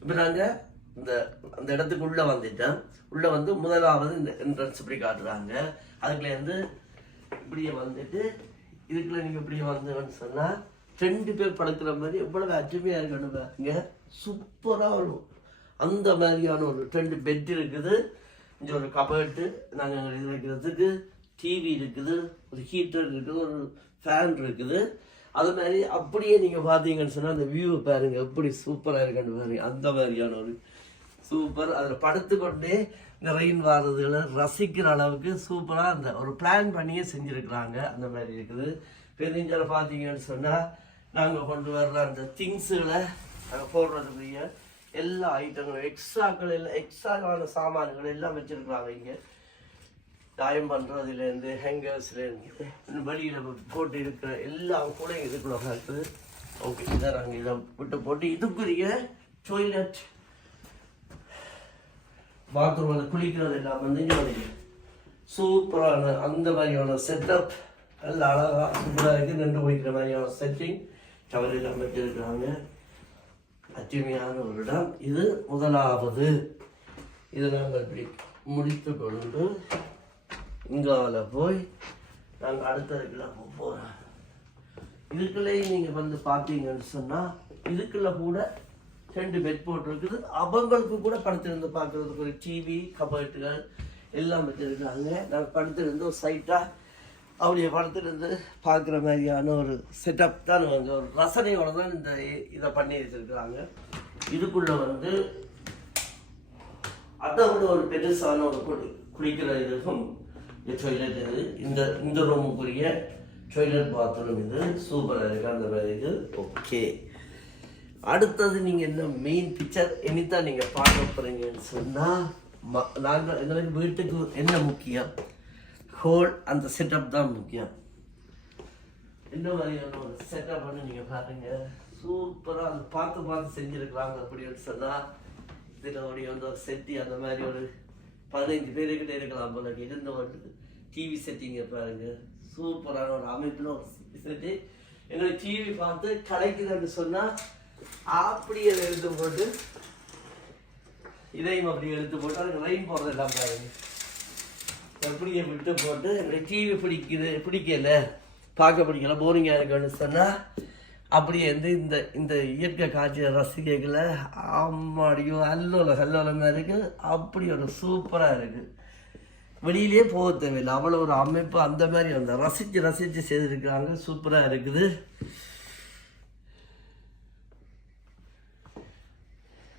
இப்போ நாங்கள் அந்த இடத்துக்கு உள்ளே வந்துட்டோம். உள்ளே வந்து முதலாவது இந்த என்ட்ரன்ஸ் இப்படி காட்டுறாங்க. அதுக்குள்ளேருந்து இப்படியே வந்துட்டு இதுக்குள்ள நீங்கள் இப்படியே வந்தோன்னு சொன்னால் 2 பேர் படுக்கிற மாதிரி எவ்வளவு அருமையாக இருக்கணும் பாருங்க. சூப்பராக வரும். அந்த மாதிரியான ஒரு 2 பெட் இருக்குது. இங்கே ஒரு கபர்ட்டு நாங்கள் இது வைக்கிறதுக்கு, டிவி இருக்குது, ஒரு ஹீட்டர் இருக்குது, ஒரு ஃபேன் இருக்குது. அது மாதிரி அப்படியே நீங்கள் பார்த்தீங்கன்னு சொன்னால் அந்த வியூ பாருங்க எப்படி சூப்பராக இருக்குன்னு பாருங்க. அந்த மாதிரியான ஒரு சூப்பர். அதில் படுத்துக்கொண்டே இந்த ரெயின் வாரதுகளை ரசிக்கிற அளவுக்கு சூப்பராக அந்த ஒரு பிளான் பண்ணியே செஞ்சுருக்குறாங்க. அந்த மாதிரி இருக்குது. பெருஞ்சால பார்த்தீங்கன்னு சொன்னால் நாங்கள் கொண்டு வர்ற அந்த திங்ஸுகளை நாங்கள் போடுறதுக்குரிய எல்லா ஐட்டங்களும் எக்ஸ்ட்ராக்கள் எல்லாம் எக்ஸ்ட்ராவான சாமான்கள் எல்லாம் வச்சுருக்குறாங்க. இங்கே டாயம் பண்ணுறதுலேருந்து ஹேங்கர்ஸ்லேருந்து வெளியில் போட்டு இருக்கிற எல்லாம் கூட இதுக்குள்ள இருக்குது. ஓகே, இதை நாங்கள் இதை விட்டு போட்டு இதுக்குரிய டாய்லெட் பாத்ரூம் வந்து குளிக்கிறது எல்லாம் வந்து இங்கே சூப்பரான அந்த மாதிரியான செட்டப் எல்லாம் அழகாக சூப்பராக இருக்குது. நின்று குளிக்கிற மாதிரியான செட்டிங் டவர் எல்லாம் வச்சுருக்காங்க. அருமையான ஒரு இடம். இது முதலாவது. இதை நாங்கள் இப்படி முடித்து கொண்டு இங்கால போய் நாங்கள் அடுத்ததுக்குள்ள போகிறோம். இதுக்குள்ளேயே நீங்கள் வந்து பார்த்தீங்கன்னு சொன்னால் இதுக்குள்ள கூட 2 பெட் போட்டு இருக்குது. அவங்களுக்கு கூட படுத்திருந்து பார்க்குறதுக்கு ஒரு டிவி, கபர்ட்டுகள் எல்லாம் வச்சுருக்காங்க. நாங்கள் படுத்திருந்து ஒரு சைட்டாக அப்படியே படுத்திருந்து பார்க்குற மாதிரியான ஒரு செட்டப் தான் வந்து ஒரு ரசனையோடு தான் இந்த இதை பண்ணி வச்சுருக்குறாங்க. இதுக்குள்ளே வந்து அதை விட ஒரு பெருசான ஒரு குளிக்கிற இதுக்கும் டாய்லெட் இது. இந்த ரூமுக்குரிய டாய்லெட் பாத்ரூம் இது சூப்பராக இருக்குது. அந்த மாதிரி இது ஓகே. அடுத்தது நீங்கள் என்ன மெயின் பிக்சர் இனித்தான் நீங்கள் பார்க்க போகிறீங்கன்னு சொன்னால் நாங்கள் எங்களுக்கு வீட்டுக்கு என்ன முக்கியம், ஹோல் அந்த செட்டப் தான் முக்கியம். என்ன மாதிரியான ஒரு செட்டப் பண்ணி நீங்கள் பாருங்க. சூப்பராக அது பார்த்து செஞ்சுருக்குறாங்க. அப்படின்னு சொன்னால் இதில் அப்படியே வந்து ஒரு செட்டி அந்த மாதிரி ஒரு 15 பேருக்கிட்ட இருக்கலாம் போல இருந்த ஒரு டிவி செட்டிங்க பாருங்க. சூப்பரான ஒரு அமைப்பில் ஒரு செட்டி. எங்களுக்கு டிவி பார்த்து கிடைக்குதுன்னு சொன்னால் அப்படியே எடுத்து போட்டு இதையும் அப்படி எடுத்து போட்டு அதுக்கு ரெயின் போடுறது எல்லாம் பாருங்க. எப்படியே விட்டு போட்டு எங்களுக்கு டிவி பிடிக்கல, பார்க்க பிடிக்கல, போரிங்காக இருக்குன்னு சொன்னால் அப்படியே வந்து இந்த இயற்கை காட்சியை ரசிக்கல ஆமாடியும் அல்லோலமாக இருக்குது. அப்படி ஒரு சூப்பராக இருக்குது. வெளியிலே போக தேவையில்லை. அவ்வளோ ஒரு அமைப்பு அந்த மாதிரி வந்து ரசித்து செய்திருக்கிறாங்க. சூப்பராக இருக்குது.